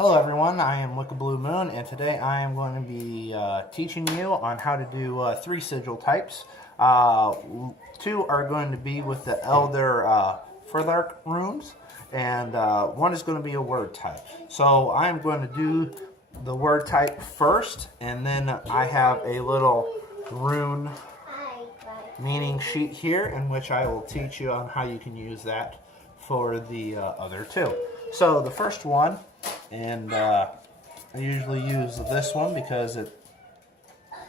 Hello everyone, I am BluMoon, and today I am going to be teaching you on how to do three sigil types. Two are going to be with the Elder Furthark runes, and one is going to be a word type. So I am going to do the word type first, and then I have a little rune meaning sheet here in which I will teach you on how you can use that for the other two. So the first one, and I usually use this one because it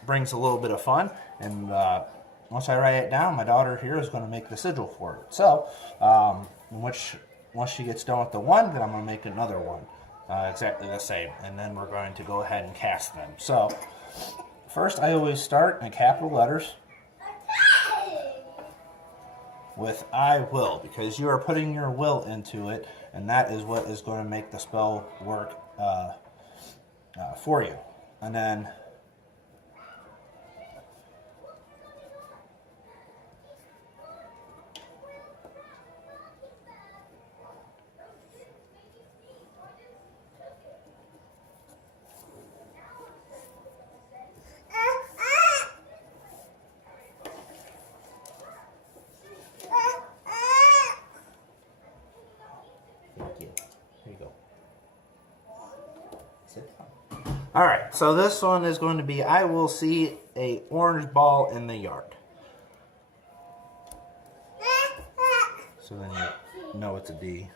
brings a little bit of fun, and once I write it down, my daughter here is going to make the sigil for it. So once she gets done with the one, then I'm going to make another one exactly the same, and then we're going to go ahead and cast them. So first I always start in capital letters with I will, because you are putting your will into it, and that is what is going to make the spell work for you. And then here you go. Sit down. All right, so this one is going to be I will see a orange ball in the yard. So then you know it's a D.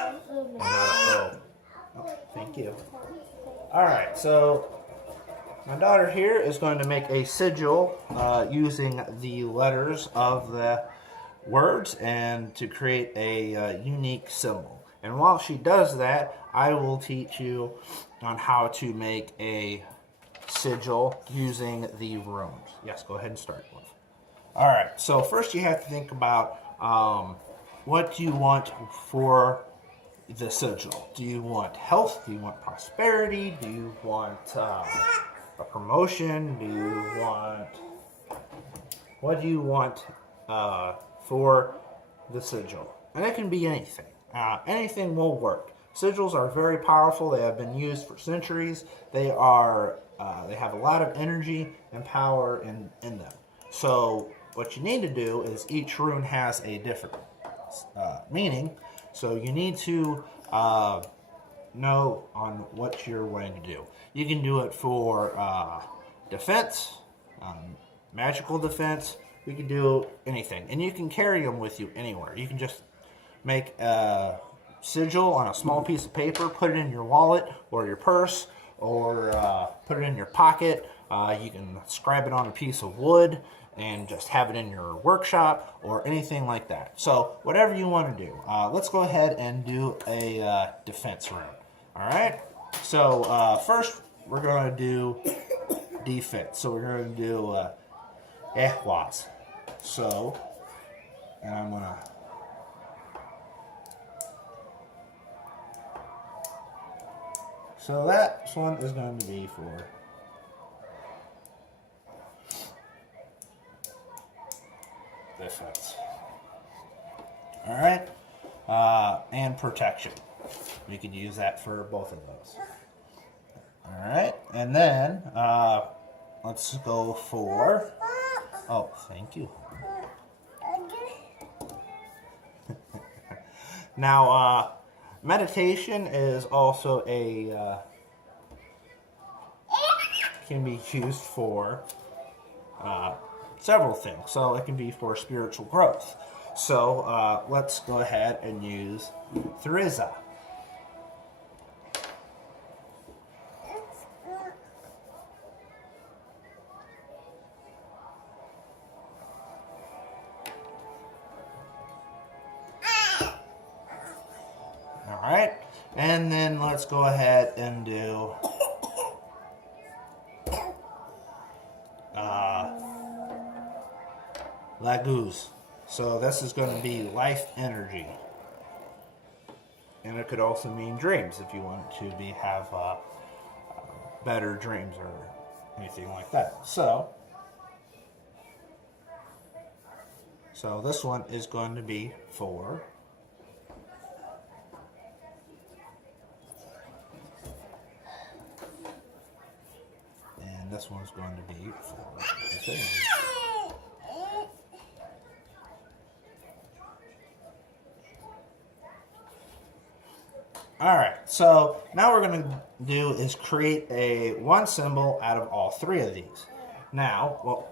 And not a O. Oh, thank you. All right, so my daughter here is going to make a sigil using the letters of the words and to create a unique symbol. And while she does that, I will teach you on how to make a sigil using the runes. Yes, go ahead and start with. All right, so first you have to think about what do you want for the sigil. Do you want health? Do you want prosperity? Do you want a promotion? Do you want... What do you want for the sigil? And it can be anything. Anything will work. Sigils are very powerful. They have been used for centuries. They are they have a lot of energy and power in them. So what you need to do is each rune has a different meaning. So you need to know on what you're wanting to do. You can do it for defense, magical defense. You can do anything, and you can carry them with you anywhere. You can just make a sigil on a small piece of paper, put it in your wallet or your purse, or put it in your pocket. You can scribe it on a piece of wood and just have it in your workshop or anything like that. So whatever you want to do. Let's go ahead and do a defense rune. All right. So first we're going to do defense. So we're going to do ehwas. So, and I'm going to... So that one is going to be for defense. All right, and protection. You could use that for both of those. All right, and then let's go for. Oh, thank you. Now, meditation is also can be used for several things. So it can be for spiritual growth. So let's go ahead and use Thriza. All right, and then let's go ahead and do Laguz. So this is going to be life energy, and it could also mean dreams if you want to have better dreams or anything like that. So this one is going to be for this one's going to be for the sigils. Alright, so now what we're going to do is create one symbol out of all three of these. Now, well,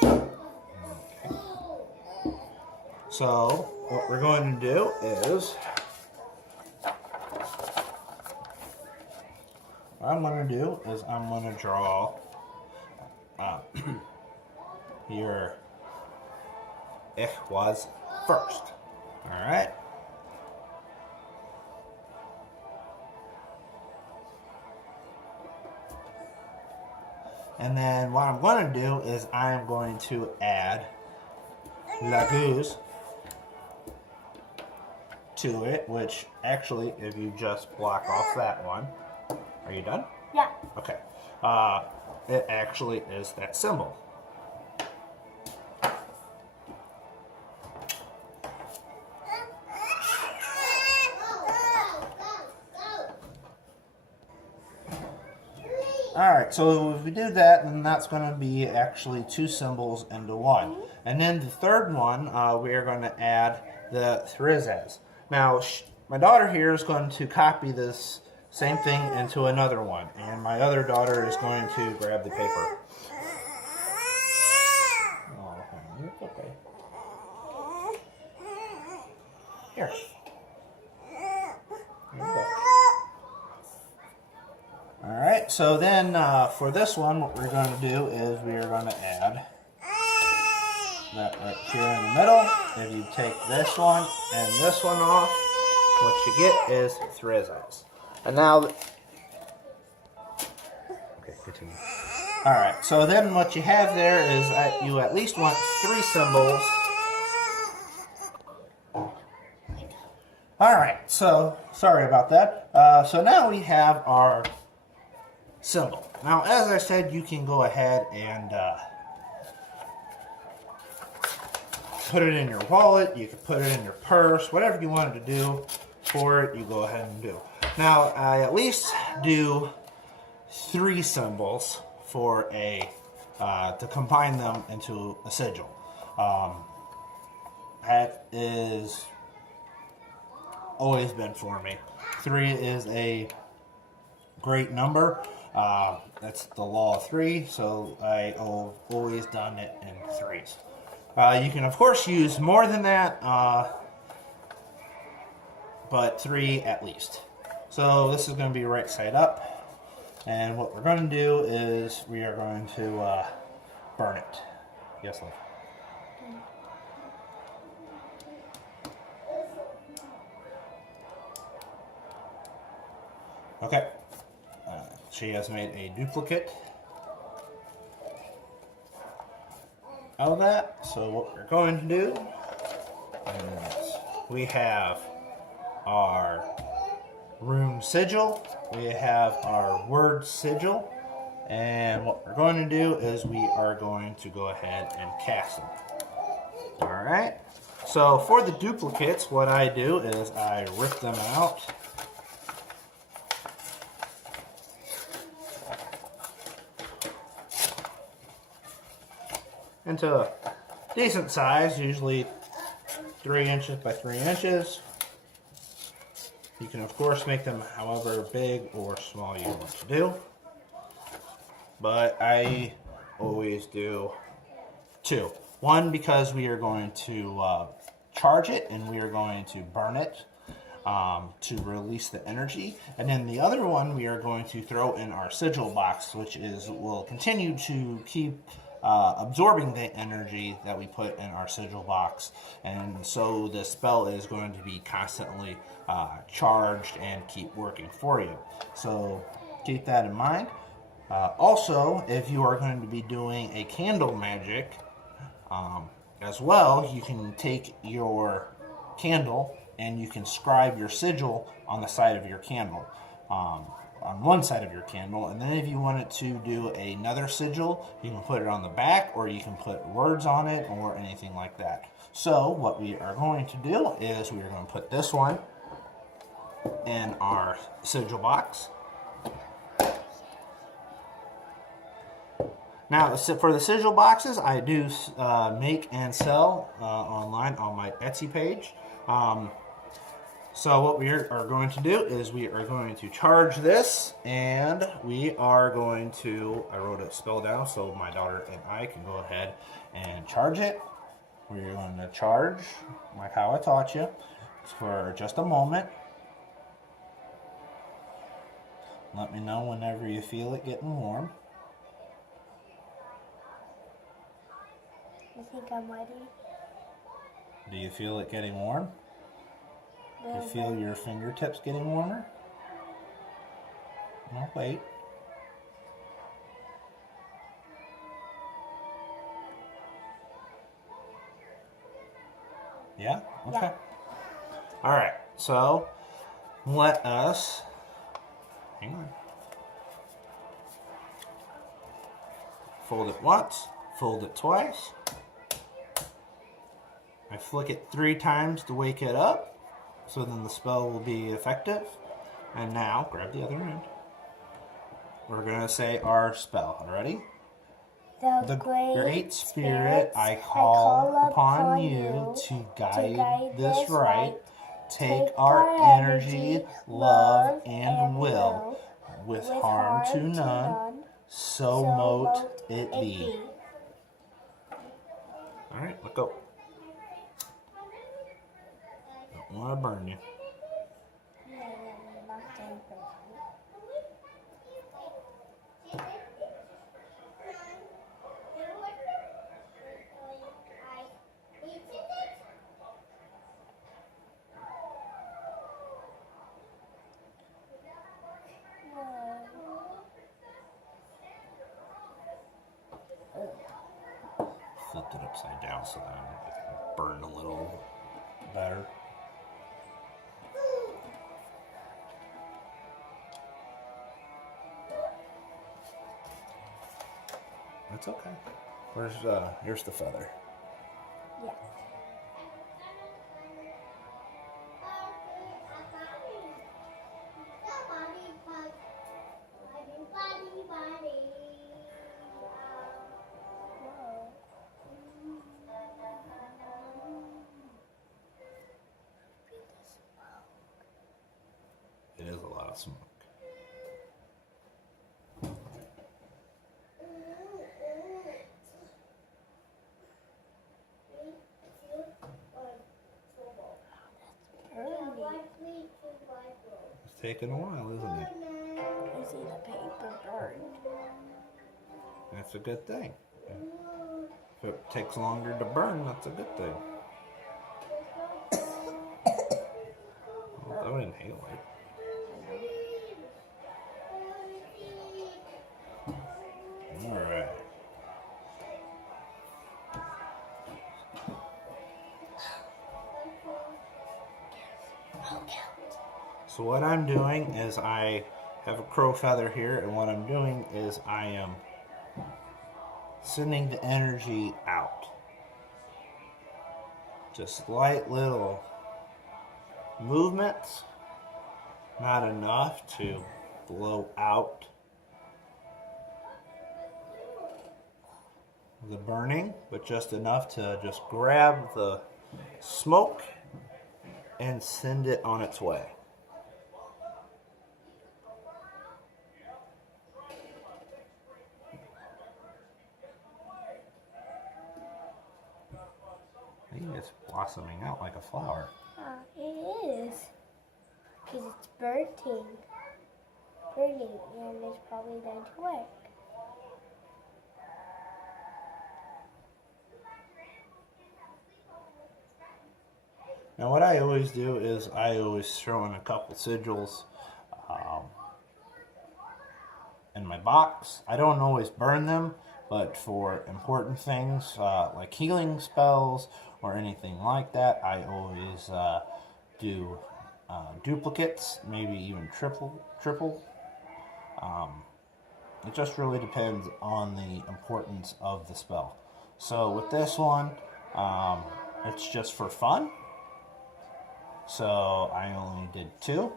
okay. So what we're going to do is, I'm going to draw your was first. Alright. And then what I'm going to do is I'm going to add Laguz to it, which actually, if you just block off that one, are you done? Yeah. Okay. It actually is that symbol. Alright, so if we do that, then that's going to be actually two symbols into one. And then the third one, we are going to add the thrizes. Now, my daughter here is going to copy this same thing into another one. And my other daughter is going to grab the paper. Oh, it's okay. Here. Here you go. Alright, so then for this one, what we're going to do is we are going to add that right here in the middle. If you take this one and this one off, what you get is thrizes. And now, okay, continue. Alright, so then what you have there is you at least want three symbols. Alright, so sorry about that. So now we have our symbol. Now, as I said, you can go ahead and put it in your wallet, you can put it in your purse, whatever you wanted to do for it, you go ahead and do. Now, I at least do three symbols for to combine them into a sigil. That is always been for me. 3 is a great number. That's the law of 3, so I've always done it in 3s. You can of course use more than that, but 3 at least. So this is going to be right side up, and what we're going to do is we are going to burn it. Yes, love. Okay. She has made a duplicate of that. So what we're going to do is we have our room sigil, we have our word sigil, and what we're going to do is we are going to go ahead and cast them. Alright, so for the duplicates, what I do is I rip them out. Into a decent size, usually 3 inches by 3 inches. You can of course make them however big or small you want to do, but I always do 2. One, because we are going to charge it and we are going to burn it to release the energy, and then the other one we are going to throw in our sigil box, which will continue to keep absorbing the energy that we put in our sigil box, and so the spell is going to be constantly charged and keep working for you. So keep that in mind. Also, if you are going to be doing a candle magic as well, you can take your candle and you can scribe your sigil on the side of your candle. On one side of your candle, and then if you wanted to do another sigil, you can put it on the back, or you can put words on it or anything like that. So what we are going to do is we are going to put this one in our sigil box, Now, for the sigil boxes, I do make and sell online on my Etsy page. So what we are going to do is we are going to charge this, and we are going to, I wrote a spell down so my daughter and I can go ahead and charge it. We're going to charge, like how I taught you, for just a moment. Let me know whenever you feel it getting warm. You think I'm ready? Do you feel it getting warm? Do you feel your fingertips getting warmer? No, wait. Yeah? Okay. Yeah. All right. So let us, hang on. Fold it once, fold it twice. I flick it 3 times to wake it up, so then the spell will be effective. And now, grab the other end. We're going to say our spell. Ready? The Great Spirit, I call upon you to guide this right. Take our energy, love, and will, with harm to none, so mote it be. Alright, let go. Don't want to burn you. Flipped it upside down so that it can burn a little better. That's okay. Here's the feather. Yeah. It is a lot of smoke. It's taking a while, isn't it? I see the paper burned. That's a good thing. If it takes longer to burn, that's a good thing. Well, don't inhale it. Alright. So what I'm doing is I have a crow feather here, and what I'm doing is I am sending the energy out. Just light little movements, not enough to blow out the burning, but just enough to just grab the smoke and send it on its way. I think it's blossoming out like a flower. It is. Because it's burning. And it's probably going to work. Now what I always do is I always throw in a couple sigils in my box. I don't always burn them, but for important things like healing spells or anything like that, I always do duplicates, maybe even triple. It just really depends on the importance of the spell. So with this one, it's just for fun. So I only did 2.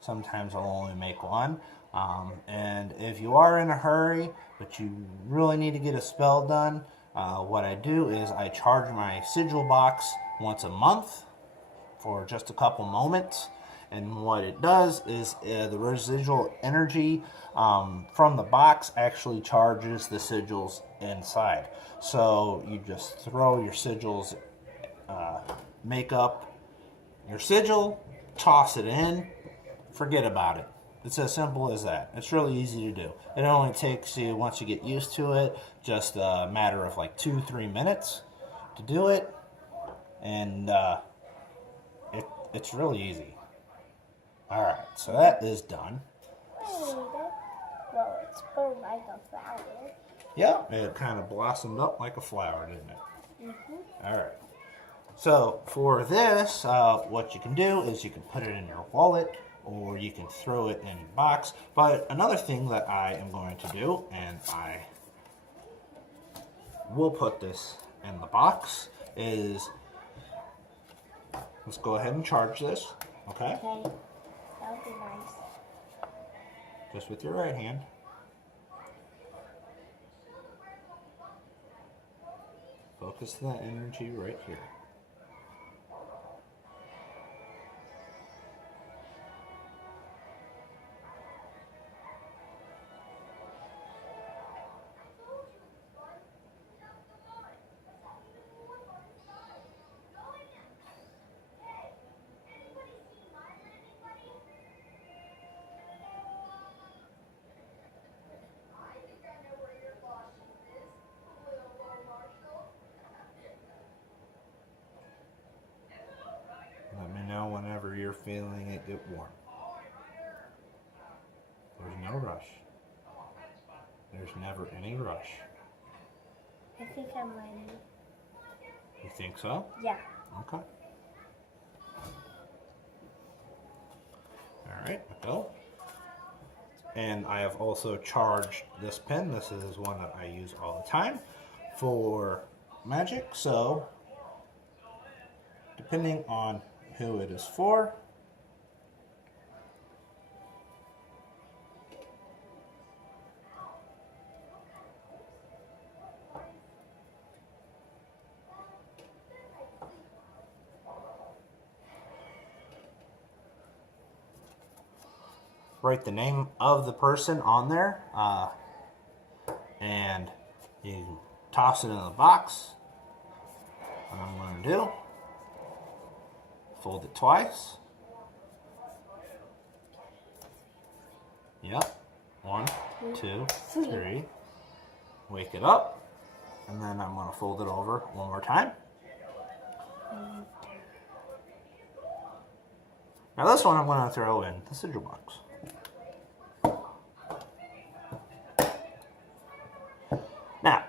Sometimes I'll only make 1. And if you are in a hurry, but you really need to get a spell done, what I do is I charge my sigil box once a month for just a couple moments. And what it does is the residual energy from the box actually charges the sigils inside. So you just throw your sigils, make up your sigil, toss it in, forget about it. It's as simple as that. It's really easy to do. It only takes you, once you get used to it, just a matter of like 2-3 minutes to do it. And it's really easy. Alright, so that is done. Well, it's burned like a flower. Yep, it kind of blossomed up like a flower, didn't it? Mm-hmm. Alright. So for this, what you can do is you can put it in your wallet, or you can throw it in a box. But another thing that I am going to do, and I will put this in the box, is let's go ahead and charge this, okay? Okay, that would be nice. Just with your right hand. Focus the energy right here. Let me know whenever you're feeling it get warm. There's no rush. There's never any rush. I think I'm ready. You think so? Yeah. Okay. Alright, go. And I have also charged this pen. This is one that I use all the time for Magic. So, depending on who it is for, write the name of the person on there, and you toss it in the box. What I'm going to do, fold it twice. Yep. 1, 2, 3. Wake it up. And then I'm going to fold it over one more time. Now this one I'm going to throw in the sigil box. Now,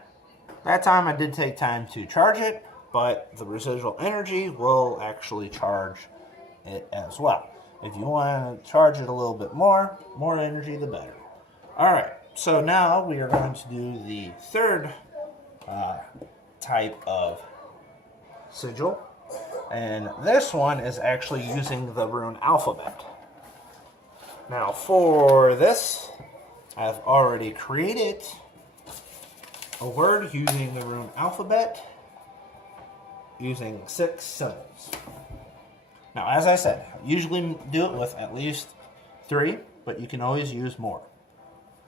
that time I did take time to charge it, but the residual energy will actually charge it as well. If you want to charge it a little bit more energy the better. Alright, so now we are going to do the third type of sigil. And this one is actually using the rune alphabet. Now for this, I've already created a word using the rune alphabet, using 6 symbols. Now, as I said, I usually do it with at least 3, but you can always use more.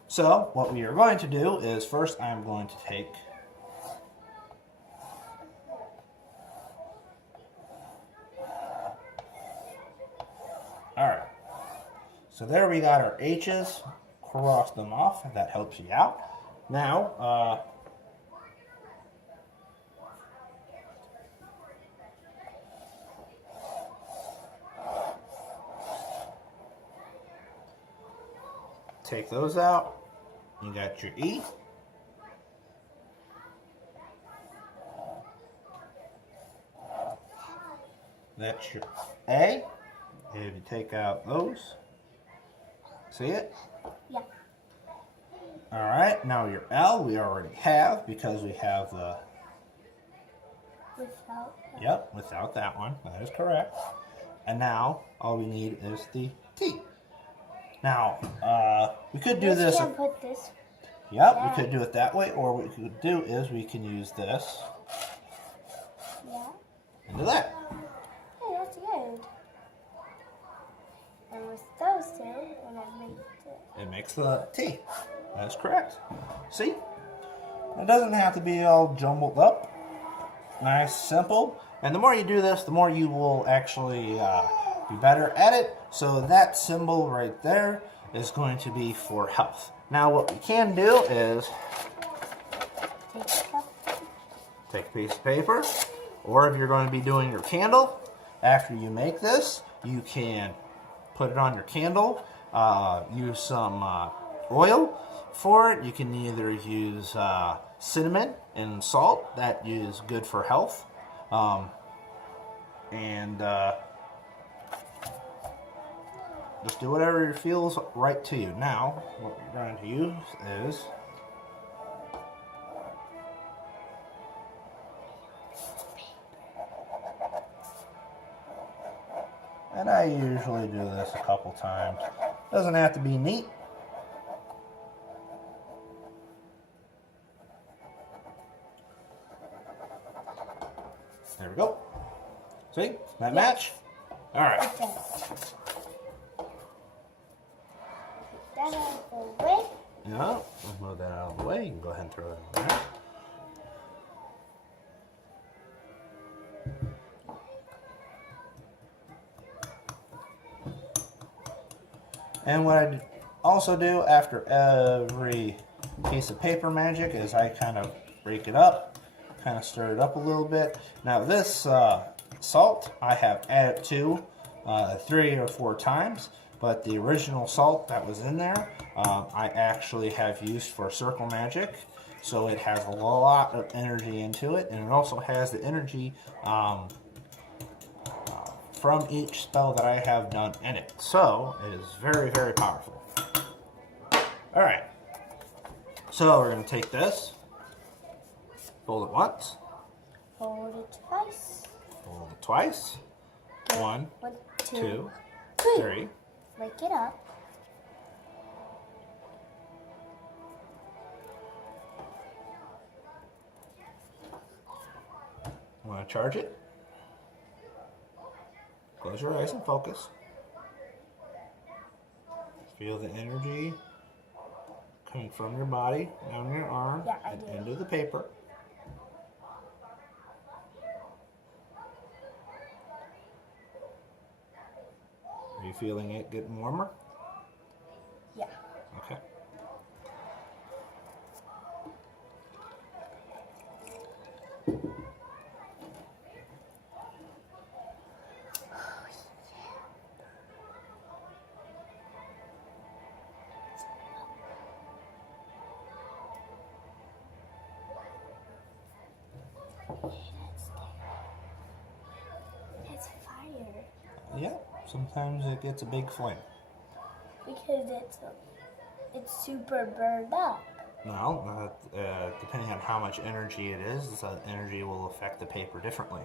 So, what we are going to do is first I'm going to take alright. So there we got our H's, cross them off, if that helps you out. Now, take those out. You got your E. That's your A. If you take out those, see it? Yeah. Alright, now your L we already have because we have the... Without that. Yep, without that one. That is correct. And now all we need is the T. Now, we could do This this. can put this. Yep, we could do it that way, or what we could do is we can use this Yeah. and do that. Hey, that's good. And with those two, and I make it. It makes the tea. That's correct. See? It doesn't have to be all jumbled up. Nice, simple. And the more you do this, the more you will actually be better at it. So that symbol right there is going to be for health. Now what we can do is take a piece of paper, or if you're going to be doing your candle, after you make this, you can put it on your candle, use some oil for it. You can either use cinnamon and salt, that is good for health, and just do whatever feels right to you. Now, what we're going to use is and I usually do this a couple times. Doesn't have to be neat. There we go. See? That match? Alright. Okay. Put that out of the way. Yeah, let's move that out of the way. You can go ahead and throw that in there. And what I also do after every piece of paper magic is I kind of break it up, kind of stir it up a little bit. Now this salt I have added to 3 or 4 times, but the original salt that was in there I actually have used for circle magic. So it has a lot of energy into it, and it also has the energy from each spell that I have done in it. So it is very, very powerful. Alright, so we're going to take this, fold it once, Fold it twice. fold it twice, 1, 2, 3. Break it up. Want to charge it? Close your eyes and focus. Feel the energy coming from your body, down your arm, Yeah, I and do. into the paper. Are you feeling it getting warmer? Yeah. Okay. It's fire. Yeah, sometimes it gets a big flame. Because it's super burned up. Now, depending on how much energy it is, the energy will affect the paper differently.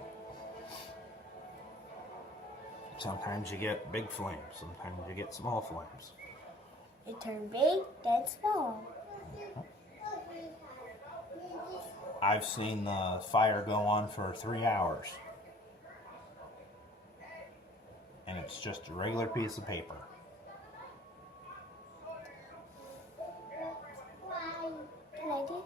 Sometimes you get big flames, sometimes you get small flames. It turned big, then small. I've seen the fire go on for 3 hours. And it's just a regular piece of paper. Can I do it?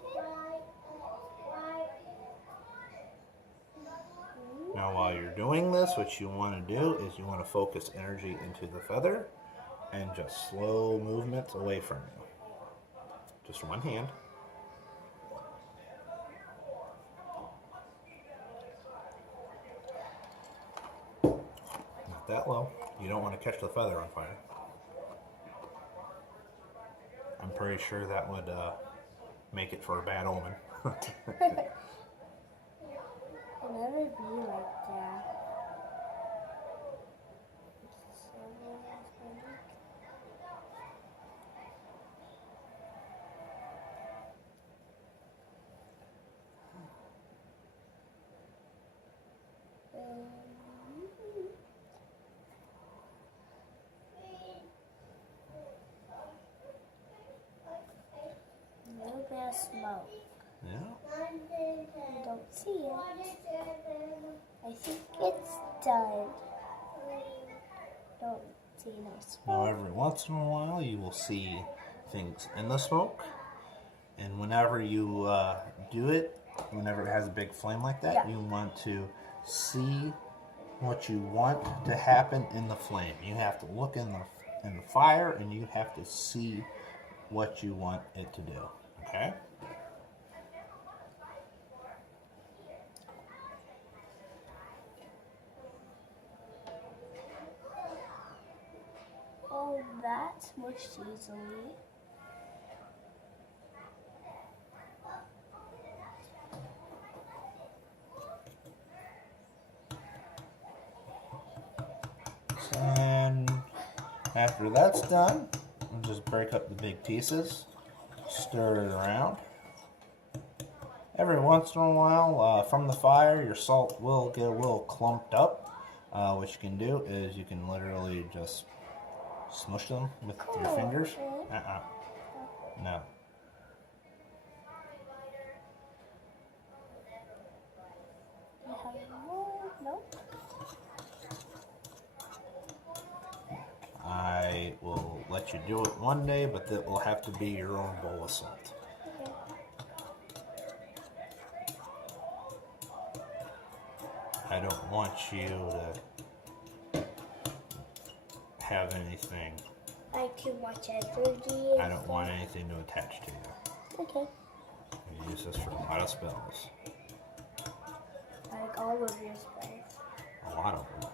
Now while you're doing this, what you want to do is you want to focus energy into the feather and just slow movements away from you. Just one hand. Not that low. You don't want to catch the feather on fire. I'm pretty sure that would make it for a bad omen. It'll never be like that. has smoke. Yeah. I don't see it. I think it's done. Don't see no smoke. Now, every once in a while, you will see things in the smoke. And whenever you do it, whenever it has a big flame like that, Yeah. you want to see what you want to happen in the flame. You have to look in the fire, and you have to see what you want it to do. Okay? Oh, that's mushed easily. And after that's done, we'll just break up the big pieces, stir it around. Every once in a while, from the fire, your salt will get a little clumped up. What you can do is you can literally just smush them with your fingers. No. You have more? Nope. I will let you do it one day, but that will have to be your own bowl of salt. Okay. I don't want you to have anything. Like too much energy. I don't want anything to attach to you. Okay. I use this for a lot of spells. Like all of your spells. A lot of them.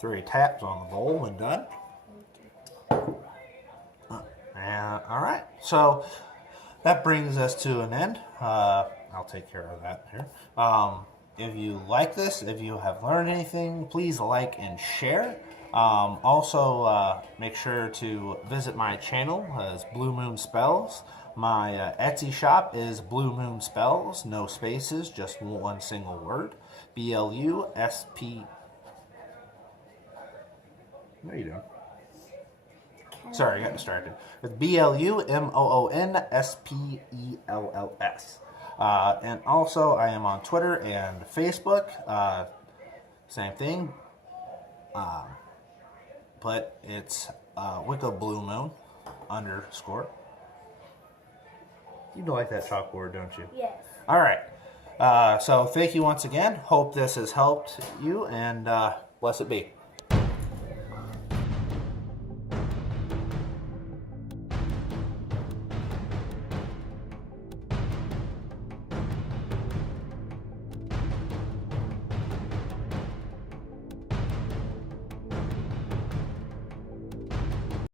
3 taps on the bowl and done. Alright, so that brings us to an end. I'll take care of that here. If you like this, if you have learned anything, please like and share. Also, make sure to visit my channel as BluMoon Spells. My Etsy shop is BluMoon Spells, no spaces, just one single word. BLUSP. What are you doing? Sorry, I got distracted. It's BLUMOONSPELLS. And also, I am on Twitter and Facebook. Same thing. But it's Wicca Blue Moon _. You like that chalkboard, don't you? Yes. All right. So thank you once again. Hope this has helped you, and bless it be.